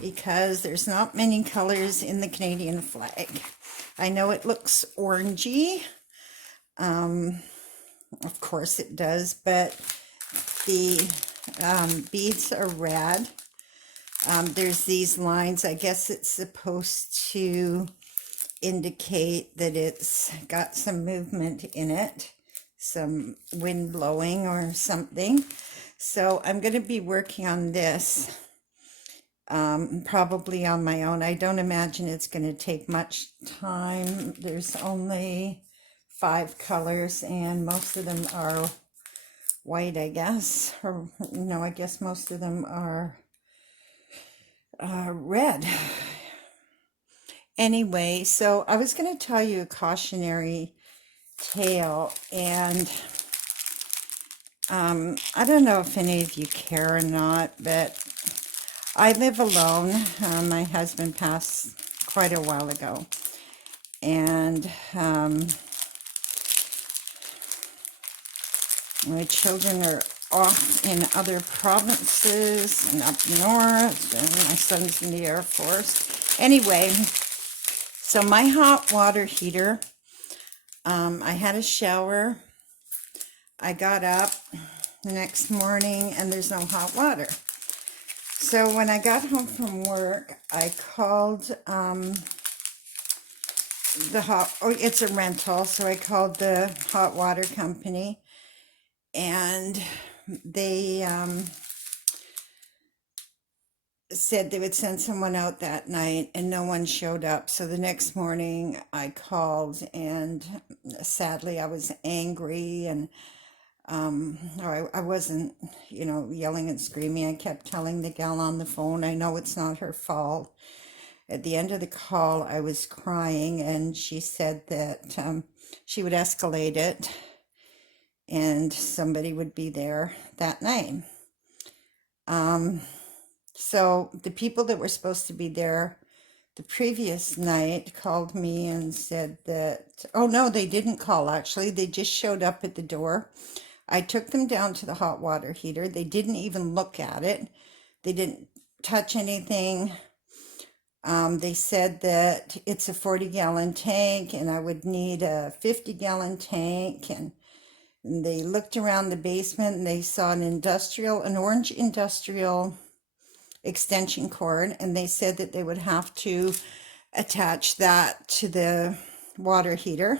because there's not many colors in the Canadian flag. I know it looks orangey. Of course it does, but the beads are red. There's these lines. I guess it's supposed to indicate that it's got some movement in it, some wind blowing or something. So I'm going to be working on this probably on my own. I don't imagine it's going to take much time. There's only 5 colors and most of them are white, I guess. Or no, I guess most of them are red. Anyway, so I was going to tell you a cautionary tale, and I don't know if any of you care or not, but I live alone. My husband passed quite a while ago, and my children are off in other provinces and up north, and my son's in the Air Force. Anyway, so my hot water heater, I had a shower. I got up the next morning and there's no hot water. So when I got home from work, I called it's a rental, so I called the hot water company, and they said they would send someone out that night, and no one showed up. So the next morning I called, and sadly I was angry, and I wasn't, yelling and screaming. I kept telling the gal on the phone, I know it's not her fault. At the end of the call, I was crying, and she said that she would escalate it and somebody would be there that night. So the people that were supposed to be there the previous night called me and said that, oh no, they didn't call actually. They just showed up at the door. I took them down to the hot water heater. They didn't even look at it. They didn't touch anything. They said that it's a 40-gallon tank and I would need a 50-gallon tank. And they looked around the basement and they saw an orange industrial extension cord, and they said that they would have to attach that to the water heater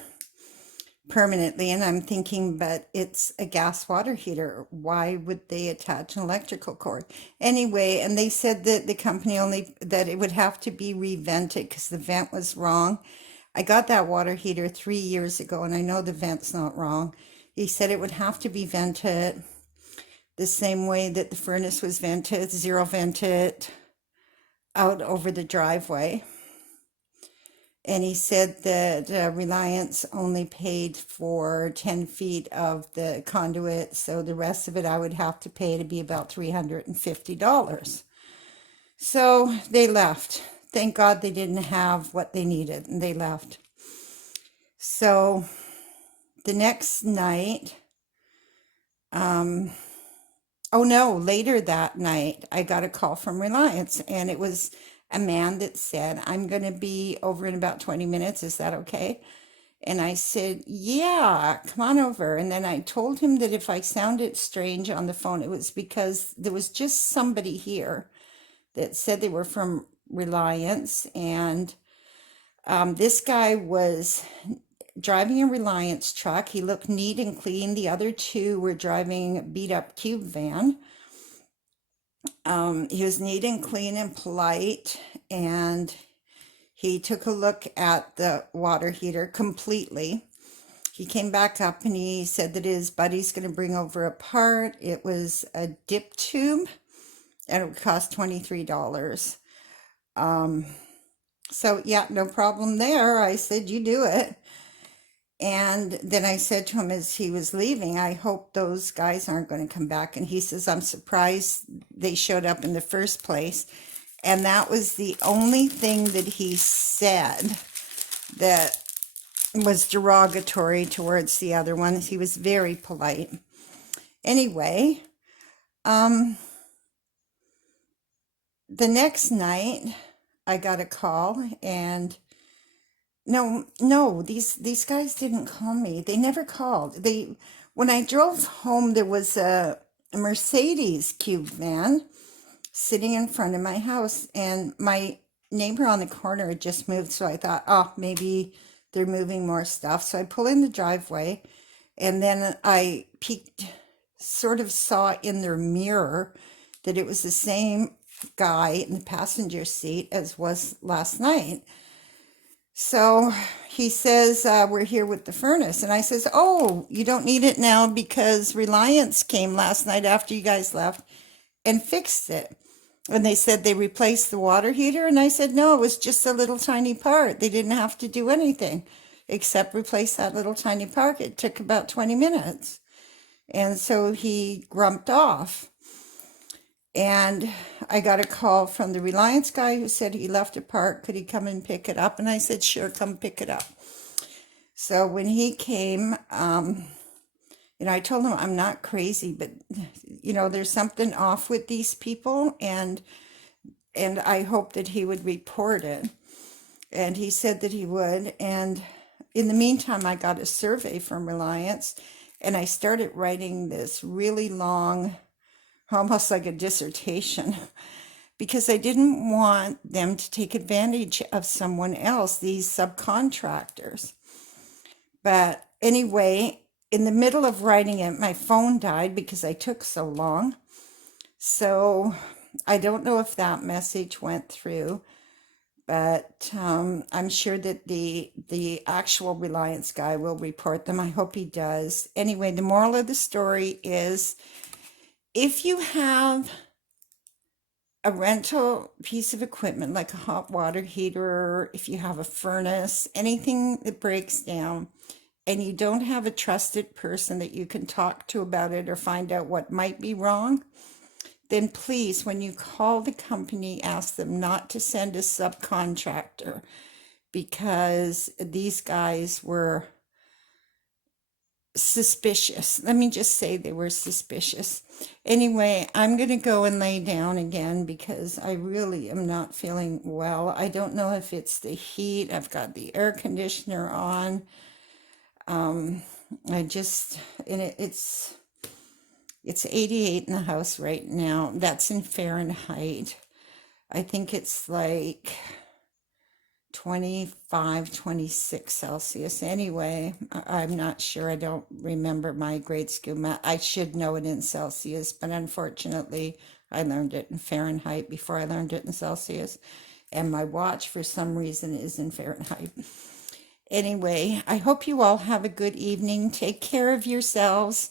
permanently. And I'm thinking, but it's a gas water heater, why would they attach an electrical cord? Anyway, and they said that the company that it would have to be revented because the vent was wrong. I got that water heater 3 years ago, and I know the vent's not wrong. He said it would have to be vented the same way that the furnace was vented, zero vented out over the driveway. And he said that Reliance only paid for 10 feet of the conduit, so the rest of it I would have to pay to be about $350. So they left. Thank God they didn't have what they needed, and they left. So the next night, later that night, I got a call from Reliance, and it was a man that said, I'm going to be over in about 20 minutes. Is that okay? And I said, yeah, come on over. And then I told him that if I sounded strange on the phone, it was because there was just somebody here that said they were from Reliance. And this guy was driving a Reliance truck. He looked neat and clean. The other two were driving a beat up cube van. He was neat and clean and polite, and he took a look at the water heater completely. He came back up and he said that his buddy's going to bring over a part. It was a dip tube, and it would cost $23. So yeah, no problem there. I said, you do it. And then I said to him as he was leaving, I hope those guys aren't going to come back. And he says, I'm surprised they showed up in the first place. And that was the only thing that he said that was derogatory towards the other ones. He was very polite. Anyway, the next night, I got a call, and no, these guys didn't call me. They never called. When I drove home, there was a Mercedes cube van sitting in front of my house, and my neighbor on the corner had just moved, so I thought, oh, maybe they're moving more stuff. So I pull in the driveway, and then I peeked, sort of saw in their mirror that it was the same guy in the passenger seat as was last night. So he says, we're here with the furnace. And I says, oh, you don't need it now because Reliance came last night after you guys left and fixed it. And they said they replaced the water heater. And I said, no, it was just a little tiny part. They didn't have to do anything except replace that little tiny part. It took about 20 minutes. And so he grumped off. And I got a call from the Reliance guy who said he left a part. Could he come and pick it up? And I said, sure, come pick it up. So when he came, I told him I'm not crazy, but there's something off with these people, and I hope that he would report it. And he said that he would. And in the meantime, I got a survey from Reliance, and I started writing this really long, almost like a dissertation, because I didn't want them to take advantage of someone else, these subcontractors. But anyway, in the middle of writing it, my phone died because I took so long. So I don't know if that message went through, but I'm sure that the actual Reliance guy will report them. I hope he does. Anyway, the moral of the story is, if you have a rental piece of equipment like a hot water heater, if you have a furnace, anything that breaks down, and you don't have a trusted person that you can talk to about it or find out what might be wrong, then please, when you call the company, ask them not to send a subcontractor, because these guys were suspicious. Let me just say they were suspicious. Anyway, I'm going to go and lay down again because I really am not feeling well. I don't know if it's the heat. I've got the air conditioner on. It's 88 in the house right now. That's in Fahrenheit. I think it's like 25, 26 Celsius. Anyway, I'm not sure. I don't remember my grade school math. I should know it in Celsius, but unfortunately, I learned it in Fahrenheit before I learned it in Celsius. And my watch, for some reason, is in Fahrenheit. Anyway, I hope you all have a good evening. Take care of yourselves.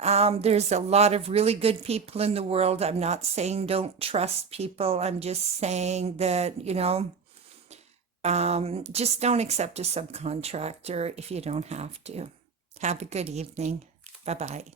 There's a lot of really good people in the world. I'm not saying don't trust people. I'm just saying that, just don't accept a subcontractor if you don't have to. Have a good evening. Bye-bye.